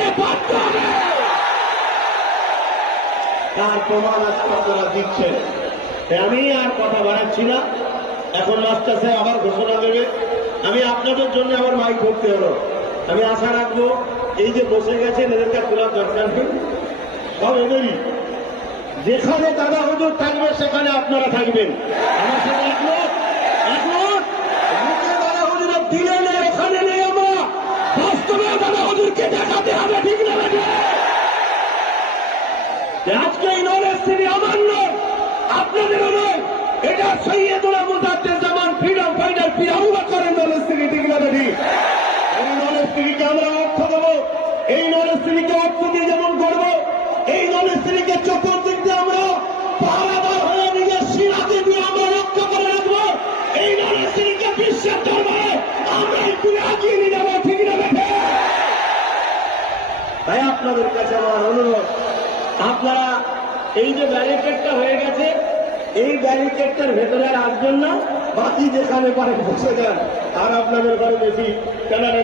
হতে বাধ্য হবে। তার প্রমাণ আজকে আপনারা দিচ্ছেন। আমি আর কথা বাড়াচ্ছি না, এখন মাস্টার সাহেব আবার ঘোষণা দেবে। আমি আপনাদের জন্য আবার মাইক ধরতে হলো। আমি আশা রাখবো এই যে বসে গেছেন এদেরকে তোলার দরকার নেই, সব এদেরই। যেখানে দাদা হুজুর থাকবে সেখানে আপনারা থাকবেন। আমার সাথে একমত, একমত। মুখে দাদা হুজুরের দিলে নেই, ওখানে নেই। আমরা বাস্তবে দাদা হুজুরকে দেখাতে হবে, ঠিক না? আজকে এই নলেজ তিনি আমার নয়, আপনাদেরও নয়। এটা সৈয়দুল মুজাদ্দেদ ফ্রিডম ফাইটার পীর আবু বকরের নলেজ তিনি, ঠিক না? এই নলেজ তিনিকে আমরা অর্থ দেবো, এই নলেজ তিনিকে অর্থ দিয়ে যেমন করবো, এই নলেজ তিনিকে চতুর্দিক দিয়ে আমরা পাহারাদার হয়ে নিজের সিরাকে দিয়ে আমরা রক্ষা করে রাখবো। এই নলেজ তিনিকে বিশ্বের দরবারে আমরা একটু এগিয়ে নিয়ে যাবো, ঠিক না? তাই আপনাদের কাছে আমার অনুরোধ, আপনারা এই যে ব্যারিকেডটা হয়ে গেছে, এই ব্যারিকেডটার ভেতরে আর আসবেন না, বাকি যেখানে পারে বসে যান। আর আপনাদের ঘরে বেশি কেন